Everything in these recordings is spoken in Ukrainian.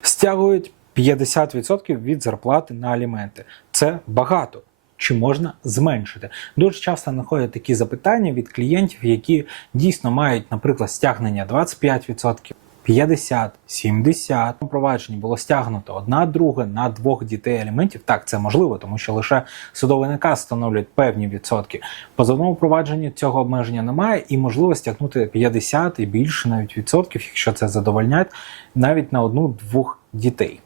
Стягують 50% від зарплати на аліменти. Це багато. Чи можна зменшити? Дуже часто знаходять такі запитання від клієнтів, які дійсно мають, наприклад, стягнення 25%. 50, 70 у провадженні було стягнуто одна друга на двох дітей аліментів. Так, це можливо, тому що лише судовий наказ встановлює певні відсотки. Позовному провадженні цього обмеження немає, і можливо стягнути 50 і більше навіть відсотків, якщо це задовольнять, навіть на одну-двох дітей.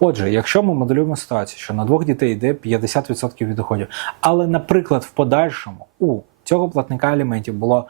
Отже, якщо ми моделюємо ситуацію, що на двох дітей йде 50% від доходів, але, наприклад, в подальшому у цього платника аліментів було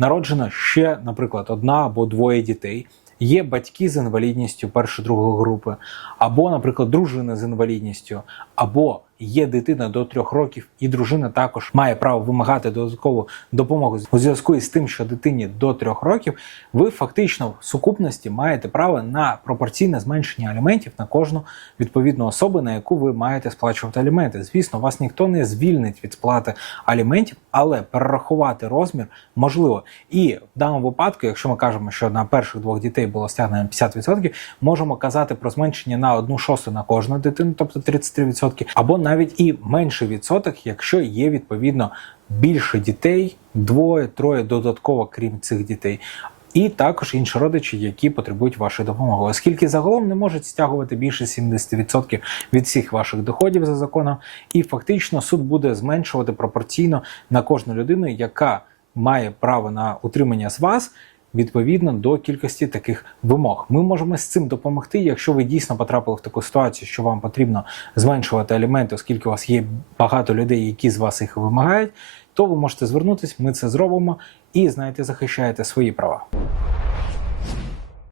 народжено ще, наприклад, одна або двоє дітей. Є батьки з інвалідністю першої другої групи, або, наприклад, дружина з інвалідністю, або є дитина до трьох років, і дружина також має право вимагати додаткову допомогу у зв'язку із тим, що дитині до трьох років, ви фактично в сукупності маєте право на пропорційне зменшення аліментів на кожну відповідну особу, на яку ви маєте сплачувати аліменти. Звісно, вас ніхто не звільнить від сплати аліментів, але перерахувати розмір можливо. І в даному випадку, якщо ми кажемо, що на перших двох дітей було стягнено 50%, можемо казати про зменшення на одну шосту на кожну дитину, тобто 33%, або навіть і менший відсоток, якщо є відповідно більше дітей, двоє, троє додатково, крім цих дітей. І також інші родичі, які потребують вашої допомоги, оскільки загалом не можуть стягувати більше 70% від всіх ваших доходів за законом, і фактично суд буде зменшувати пропорційно на кожну людину, яка має право на утримання з вас. Відповідно до кількості таких вимог, ми можемо з цим допомогти. Якщо ви дійсно потрапили в таку ситуацію, що вам потрібно зменшувати аліменти, оскільки у вас є багато людей, які з вас їх вимагають, то ви можете звернутися, ми це зробимо і знаєте, захищаєте свої права.